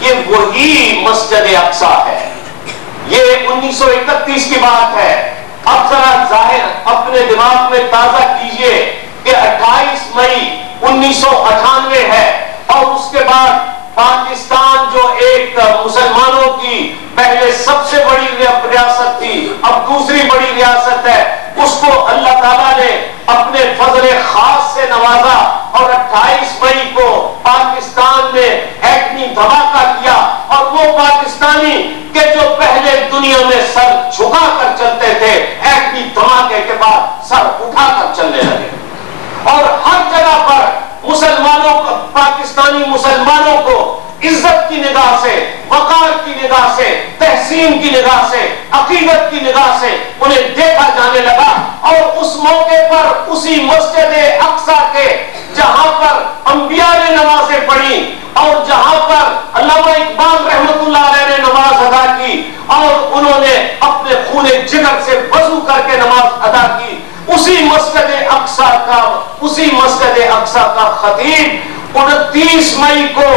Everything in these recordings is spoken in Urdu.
یہ وہی مسجد اقصی ہے. یہ 1931 کی بات ہے. اب ذرا ظاہر اپنے دماغ میں تازہ کیجئے کہ 28 مئی 1998 ہے اور اس کے بعد پاکستان جو ایک مسلمانوں کی پہلے سب سے بڑی ریاست تھی اب دوسری بڑی ریاست ہے, اس کو اللہ تعالیٰ نے اپنے فضل خاص سے نوازا اور 28 مئی کو پاکستان نے ایٹمی دھماکہ کیا. اور وہ پاکستانی کہ جو پہلے دنیا میں سر جھکا کر چلتے تھے ایٹمی دھماکے کے بعد سر اٹھا کر چلنے لگے. اور ہر جگہ پر مسلمانوں کو, پاکستانی مسلمانوں کو عزت کی نگاہ سے, وقار کی نگاہ سے, تحسین کی نگاہ سے, عقیدت کی نگاہ سے انہیں دیکھا جانے لگا. اور اس موقع پر اسی مسجد اقصی کے جہاں پر انبیاء نے نمازیں پڑھی اور جہاں پر علامہ اقبال رحمت اللہ علیہ نے نماز ادا کی اور انہوں نے اپنے خون جگر سے وضو کر کے نماز ادا کی, اسی مسجد اقصی کا خطیب 29 مئی کو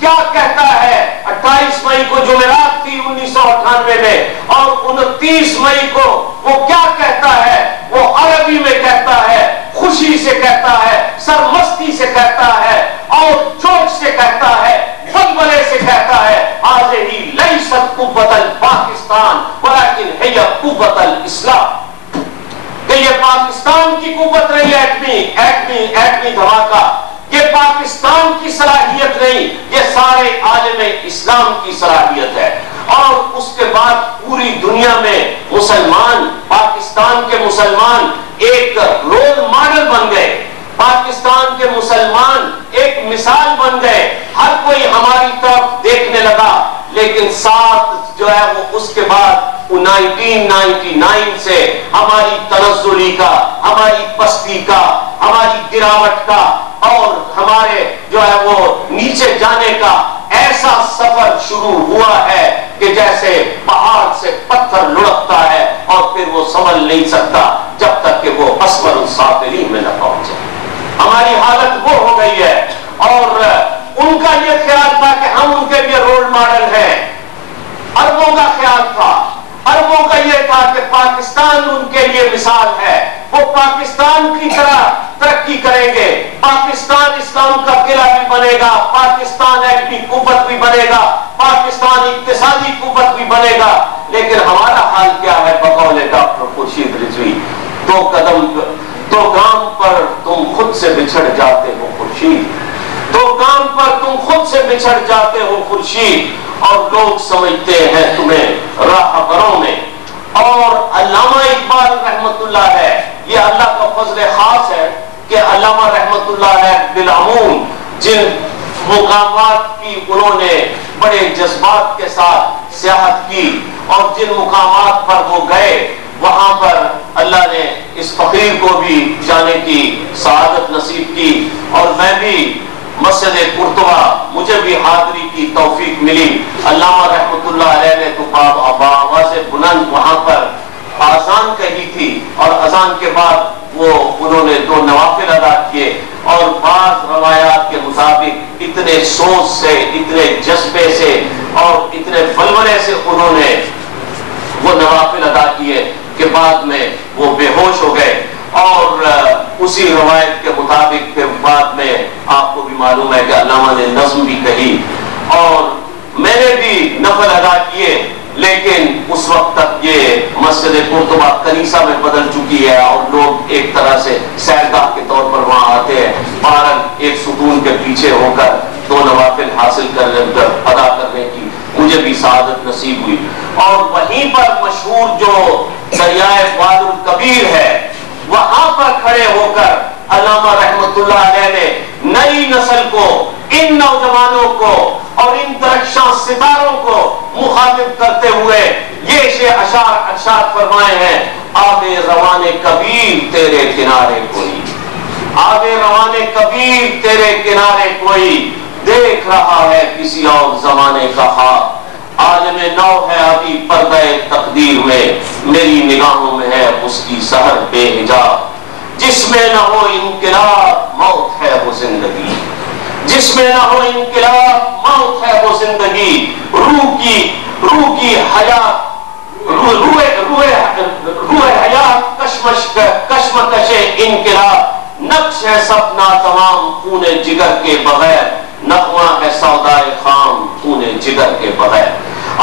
کیا کہتا ہے. 28 مئی کو جمعرات تھی 1998 میں اور 29 مئی کو وہ کیا کہتا ہے, وہ عربی میں کہتا ہے, خوشی سے کہتا ہے, سرمستی سے کہتا ہے اور جوش سے کہتا ہے, بلبلے سے کہتا ہے, آج ہی لیست قوت الپاکستان ولیکن ہے قوت الاسلام. کہ یہ پاکستان کی قوت نہیں ایٹمی دھماکہ, یہ پاکستان کی صلاحیت نہیں, یہ سارے عالم اسلام کی صلاحیت ہے. اور اس کے بعد پوری دنیا میں مسلمان, پاکستان کے مسلمان ایک رول ماڈل بن گئے, پاکستان کے مسلمان ایک مثال بن گئے, ہر کوئی ہماری طرف دیکھنے لگا. لیکن ساتھ جو ہے وہ اس کے بعد 1999 سے ہماری تنزلی کا, ہماری پستی کا, ہماری گراوٹ کا اور ہمارے جو ہے وہ نیچے جانے کا ایسا سفر شروع ہوا ہے کہ جیسے پہاڑ سے پتھر لڑکتا ہے اور پھر وہ سنبھل نہیں سکتا جب تک کہ وہ اسفل السافلین میں نہ پہنچے. ہماری حالت وہ ہو گئی ہے. اور ان کا یہ خیال تھا کہ ہم ان کے لیے رول ماڈل ہیں. عربوں کا خیال تھا, عربوں کا یہ تھا کہ پاکستان ان کے لیے مثال ہے, وہ پاکستان کی طرح ترقی کریں گے, پاکستان اسلام کا قلعہ بھی بنے گا, پاکستان ایٹمی قوت بھی بنے گا, پاکستان اقتصادی قوت بھی بنے گا. لیکن ہمارا حال کیا ہے؟ بقول ڈاکٹر خورشید رضوی, دو گام پر تم خود سے بچھڑ جاتے ہو خورشید, دو گام پر تم خود سے بچھڑ جاتے ہو خورشید, اور لوگ سمجھتے ہیں تمہیں راہبروں میں. اور علامہ اقبال رحمت اللہ ہے, یہ اللہ کا فضل خاص ہے کہ علامہ رحمت اللہ ہے بالعموم جن مقامات کی انہوں نے بڑے جذبات کے ساتھ سیاحت کی اور جن مقامات پر وہ گئے وہاں پر اللہ نے اس فقیر کو بھی جانے کی سعادت نصیب کی. اور میں بھی مسجد قرطبہ, مجھے بھی حاضری کی توفیق ملی. علامہ رحمت اللہ علیہ نے تو آواز بلند وہاں پر آذان کہی تھی اور اذان کے بعد وہ انہوں نے 2 نوافل ادا کیے اور بعض روایات کے مطابق اتنے سوچ سے, اتنے جذبے سے اور اتنے بلبلے سے انہوں نے وہ نوافل ادا کیے کہ بعد میں وہ بے ہوش ہو گئے. اور اسی روایت کے مطابق پھر بعد میں آپ کو بھی معلوم ہے کہ علامہ نے نظم بھی کہی اور میں نے بھی نفل ادا کیے. لیکن اس وقت تک یہ مسجد قرطبہ کنیسہ میں بدل چکی ہے اور لوگ ایک طرح سے سیرگاہ کے طور پر وہاں آتے ہیں, فارغ ایک ستون کے پیچھے ہو کر 2 نوافل حاصل کر ادا کرنے کی مجھے بھی سعادت نصیب ہوئی. اور وہیں پر مشہور جو دریائے واد الکبیر ہے وہاں پر کھڑے ہو کر علامہ رحمت اللہ علیہ نے نئی نسل کو, ان نوجوانوں کو اور ان درخشاں ستاروں کو مخاطب کرتے ہوئے یہ اشعار فرمائے ہیں. آب روان کبیر تیرے کنارے کوئی, آب روان کبیر تیرے کنارے کوئی, دیکھ رہا ہے کسی اور زمانے کا خواب. عالم نو ہے ابھی پردہ تقدیر میں, میری نگاہوں میں ہے اس کی سحر بے حجاب. جس میں نہ ہو انقلاب موت ہے وہ زندگی, جس میں نہ ہو انقلاب موت ہے وہ زندگی، روح کی حیات، روح حیات کشمکش انقلاب، نقش ہے سپنا تمام خون جگر کے بغیر، نغمہ ہے سودائے خام خون جگر کے بغیر۔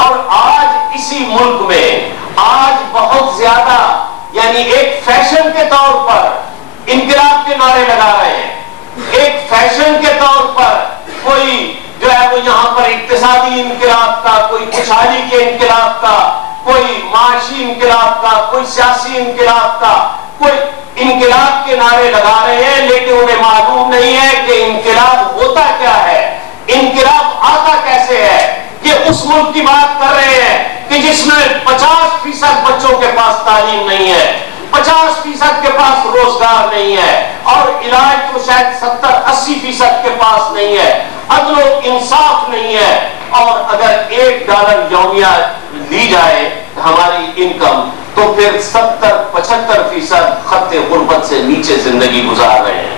اور آج اسی ملک میں آج بہت زیادہ یعنی ایک فیشن کے طور پر انقلاب کے نعرے لگا رہے ہیں، ایک فیشن کے طور پر کوئی جو ہے وہ یہاں پر اقتصادی انقلاب کا، کوئی خوشحالی کے انقلاب کا، کوئی معاشی انقلاب کا، کوئی سیاسی انقلاب کا، کوئی انقلاب کے نعرے لگا رہے ہیں، لیکن انہیں معلوم نہیں ہے کہ انقلاب ہوتا کیا ہے، انقلاب آتا کیسے ہے۔ یہ اس ملک کی بات کر رہے ہیں کہ جس میں 50% بچوں کے پاس تعلیم نہیں ہے، 50% کے پاس روزگار نہیں ہے، اور علاج تو شاید 70-80% کے پاس نہیں ہے، عدل و انصاف نہیں ہے، اور اگر $1 یومیہ لی جائے ہماری انکم تو پھر 70-75% خط غربت سے نیچے زندگی گزار رہے ہیں۔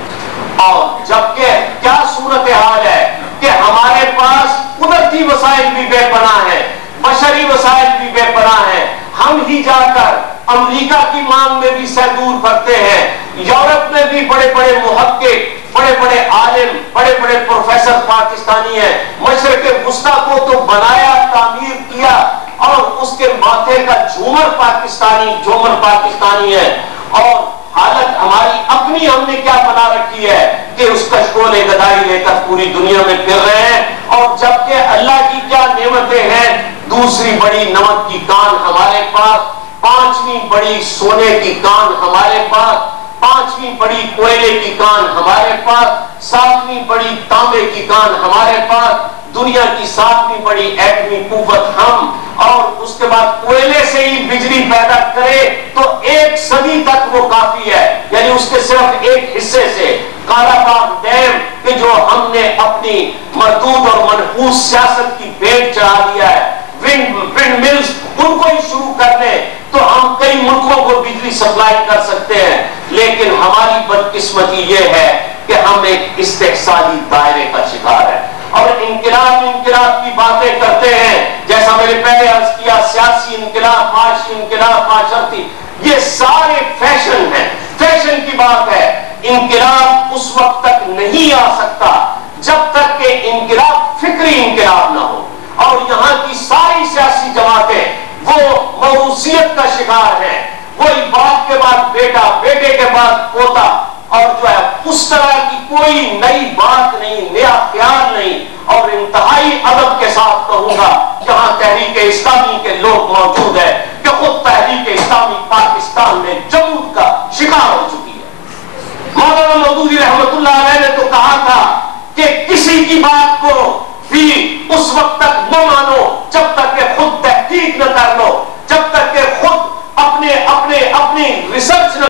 اور جبکہ کیا صورتحال ہے کہ ہمارے پاس قدرتی وسائل بھی بے پناہ ہیں، بشری وسائل بھی بے پناہ ہیں، ہم ہی جا کر امریکہ کی مانگ میں بھی سہ دور بھرتے ہیں، یورپ میں بھی بڑے بڑے محقق، بڑے بڑے عالم، بڑے بڑے پروفیسر پاکستانی ہیں، مشرق وسطیٰ کو تو بنایا، تعمیر کیا، اور اس کے ماتھے کا جھومر پاکستانی ہے، اور حالت ہماری اپنی ہم نے کیا بنا رکھی ہے کہ اس کشکول گدائی لے کر پوری دنیا میں پھر رہے ہیں، اور جبکہ اللہ کی کیا نعمتیں ہیں، دوسری بڑی نمک کی کان ہمارے پاس، 5ویں بڑی سونے کی کان ہمارے پاس، 5ویں بڑی کوئلے کی کان ہمارے پاس، 7ویں بڑی تانبے کی کان ہمارے پاس، دنیا کی 7ویں بڑی ایٹمی قوت ہم، اور اس کے بعد کوئلے سے ہی بجلی پیدا کرے تو 1 صدی تک وہ کافی ہے، یعنی اس کے صرف ایک حصے سے کالا باغ ڈیم کہ جو ہم نے اپنی مردود اور منحوس سیاست کی بھیٹ چڑھا دیا ہے، ونڈ ملز ان کو ہی شروع کر دیں تو ہم کئی ملکوں کو بجلی سپلائی کر سکتے ہیں، لیکن ہماری بدقسمتی یہ ہے کہ ہم ایک استحصالی دائرے کا شکار ہیں، اور انقلاب کی باتیں کرتے ہیں، جیسا میں نے پہلے عرض کیا، سیاسی انقلاب، معاشی انقلاب، معاشرتی، یہ سارے فیشن ہیں، فیشن کی بات ہے۔ انقلاب اس وقت تک نہیں آ سکتا جب تک کہ انقلاب فکری انقلاب نہ ہو، اور یہاں کی ساری سیاسی جماعتیں وہ موروثیت کا شکار ہیں، وہی باپ کے بعد بیٹا، بیٹے کے بعد پوتا، اور جو ہے اس طرح کی کوئی نئی بات نہیں، نیا خیال نہیں، اور انتہائی ادب کے ساتھ کہوں گا جہاں تحریک اسلامی کے لوگ موجود ہیں کہ خود تحریک اسلامی پاکستان میں جمود کا شکار ہو چکی ہے۔ مولانا مودودی رحمت اللہ علیہ نے تو کہا تھا کہ کسی کی بات کو بھی اس وقت تک نہ مانو جب تک کہ خود تحقیق نہ کر لو، جب تک کہ خود اپنی ریسرچ نہ